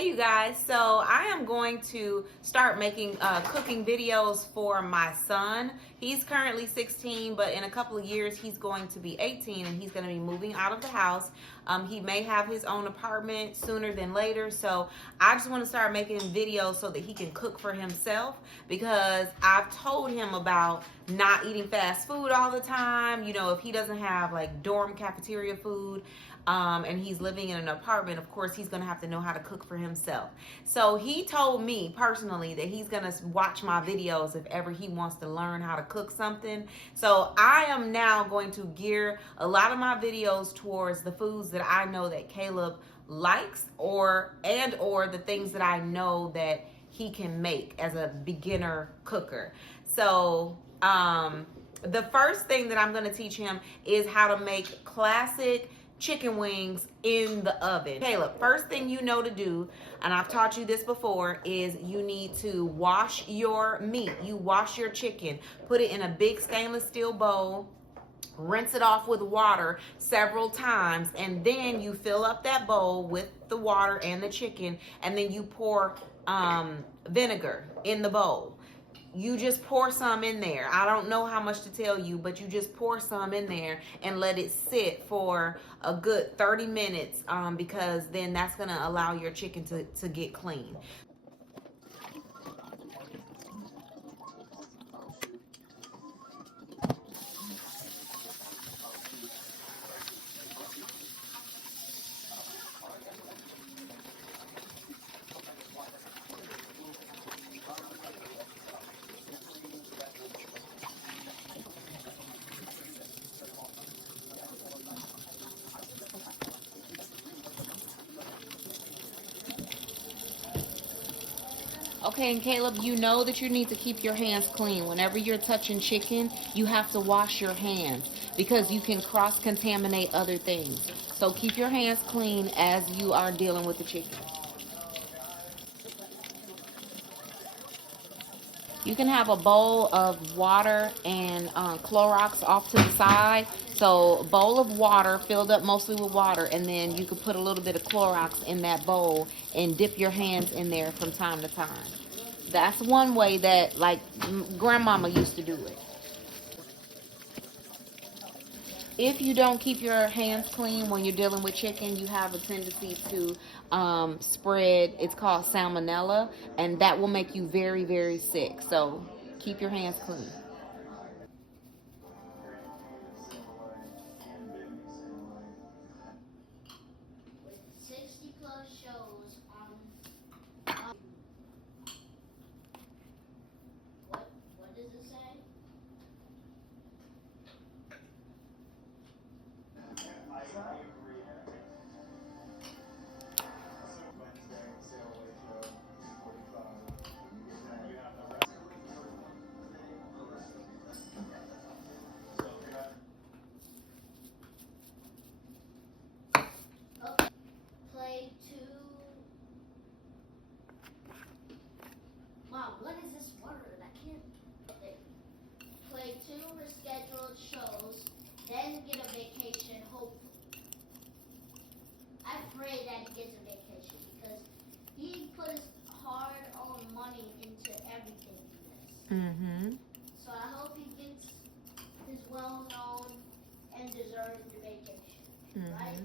Hey you guys, so I am going to start making cooking videos for my son. He's currently 16, but in a couple of years he's going to be 18 and he's going to be moving out of the house. He may have his own apartment sooner than later, so I just want to start making videos so that he can cook for himself, because I've told him about not eating fast food all the time. You know, if he doesn't have like dorm cafeteria food, and he's living in an apartment, of course he's gonna have to know how to cook for himself. So he told me personally that he's gonna watch my videos if ever he wants to learn how to cook something. So I am now going to gear a lot of my videos towards the foods that I know that Caleb likes, or the things that I know that he can make as a beginner cooker. So the first thing that I'm going to teach him is how to make classic chicken wings in the oven. Caleb, first thing you know to do, and I've taught you this before, is you need to wash your meat. You wash your chicken, put it in a big stainless steel bowl, rinse it off with water several times, and then you fill up that bowl with the water and the chicken, and then you pour vinegar in the bowl. You just pour some in there. I don't know how much to tell you, but you just pour some in there and let it sit for a good 30 minutes, because then that's going to allow your chicken to get clean. Okay, and Caleb, you know that you need to keep your hands clean. Whenever you're touching chicken, you have to wash your hands, because you can cross-contaminate other things. So keep your hands clean as you are dealing with the chicken. You can have a bowl of water and Clorox off to the side. So a bowl of water filled up mostly with water, and then you could put a little bit of Clorox in that bowl and dip your hands in there from time to time. That's one way that, like, grandmama used to do it. If you don't keep your hands clean when you're dealing with chicken, you have a tendency to spread, it's called salmonella, and that will make you very, very sick. So keep your hands clean. Mom, what is this word? I can't. Play 2 rescheduled shows, then get a vacation, hopefully. I pray that he gets a vacation, because he put his hard-earned money into everything he does. Mm-hmm. So I hope he gets his well-known and deserved vacation, right?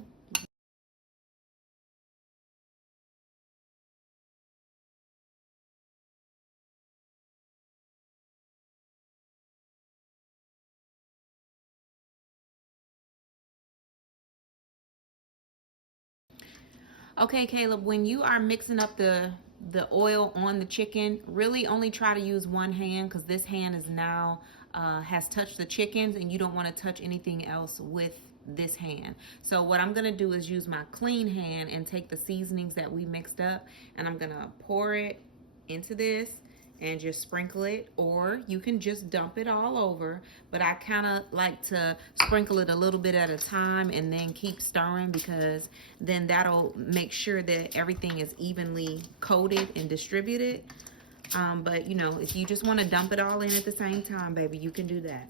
Okay, Caleb, when you are mixing up the oil on the chicken, really only try to use one hand, because this hand is now has touched the chickens, and you don't want to touch anything else with this hand. So what I'm gonna do is use my clean hand and take the seasonings that we mixed up, and I'm gonna pour it into this and just sprinkle it, or you can just dump it all over, but I kind of like to sprinkle it a little bit at a time and then keep stirring, because then that'll make sure that everything is evenly coated and distributed. But you know, if you just want to dump it all in at the same time, baby, you can do that.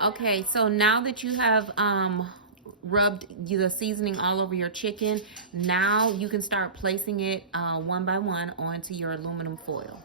Okay, so now that you have rubbed the seasoning all over your chicken, now you can start placing it one by one onto your aluminum foil.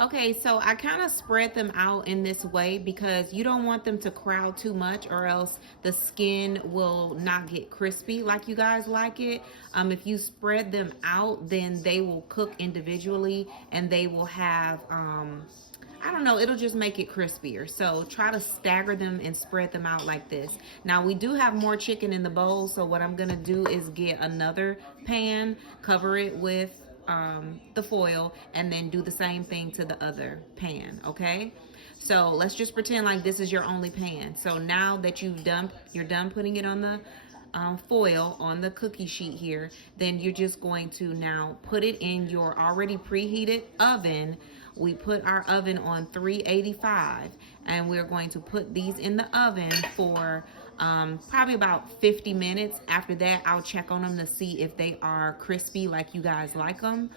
Okay, so I kind of spread them out in this way because you don't want them to crowd too much, or else the skin will not get crispy like you guys like it. If you spread them out, then they will cook individually and they will have I don't know, it'll just make it crispier. So try to stagger them and spread them out like this. Now we do have more chicken in the bowl, so what I'm gonna do is get another pan, cover it with the foil, and then do the same thing to the other pan, okay? So let's just pretend like this is your only pan. So now that you're done putting it on the foil on the cookie sheet here, then you're just going to now put it in your already preheated oven. We put our oven on 385, and we're going to put these in the oven for probably about 50 minutes. After that, I'll check on them to see if they are crispy like you guys like them.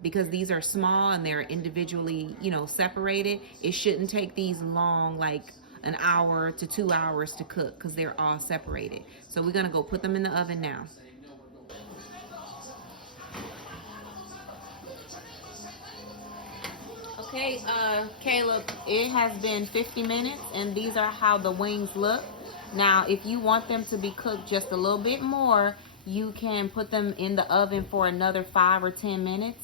Because these are small and they're individually, separated. It shouldn't take these long, like an hour to 2 hours to cook, because they're all separated. So we're gonna go put them in the oven now. Okay, Caleb, it has been 50 minutes and these are how the wings look. Now, if you want them to be cooked just a little bit more, you can put them in the oven for another 5 or 10 minutes.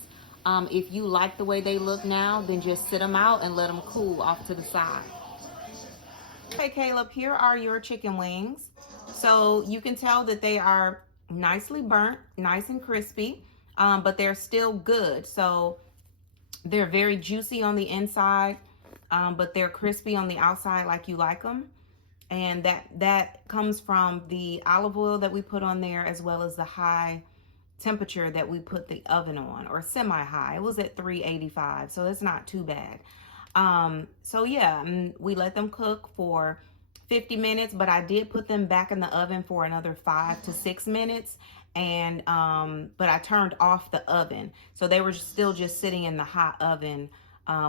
If you like the way they look now, then just sit them out and let them cool off to the side. Okay, Caleb, here are your chicken wings. So you can tell that they are nicely burnt, nice and crispy, but they're still good. So they're very juicy on the inside, but they're crispy on the outside like you like them. And that comes from the olive oil that we put on there, as well as the high temperature that we put the oven on, or semi-high. It was at 385, so it's not too bad. So yeah, we let them cook for 50 minutes, but I did put them back in the oven for another 5 to 6 minutes. And but I turned off the oven, so they were still just sitting in the hot oven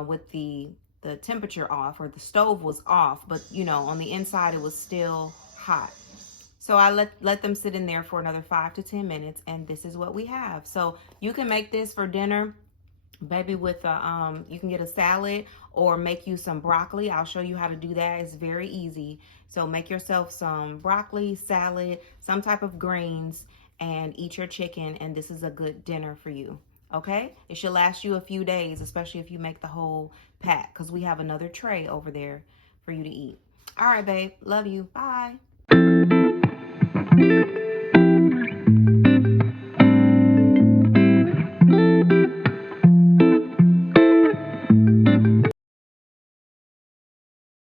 with the temperature off, or the stove was off, but on the inside it was still hot. So I let them sit in there for another 5 to 10 minutes, and this is what we have. So you can make this for dinner, baby, with you can get a salad or make you some broccoli. I'll show you how to do that. It's very easy. So make yourself some broccoli, salad, some type of greens, and eat your chicken, and this is a good dinner for you. Okay? It should last you a few days, especially if you make the whole pack, because we have another tray over there for you to eat. All right, babe. Love you. Bye.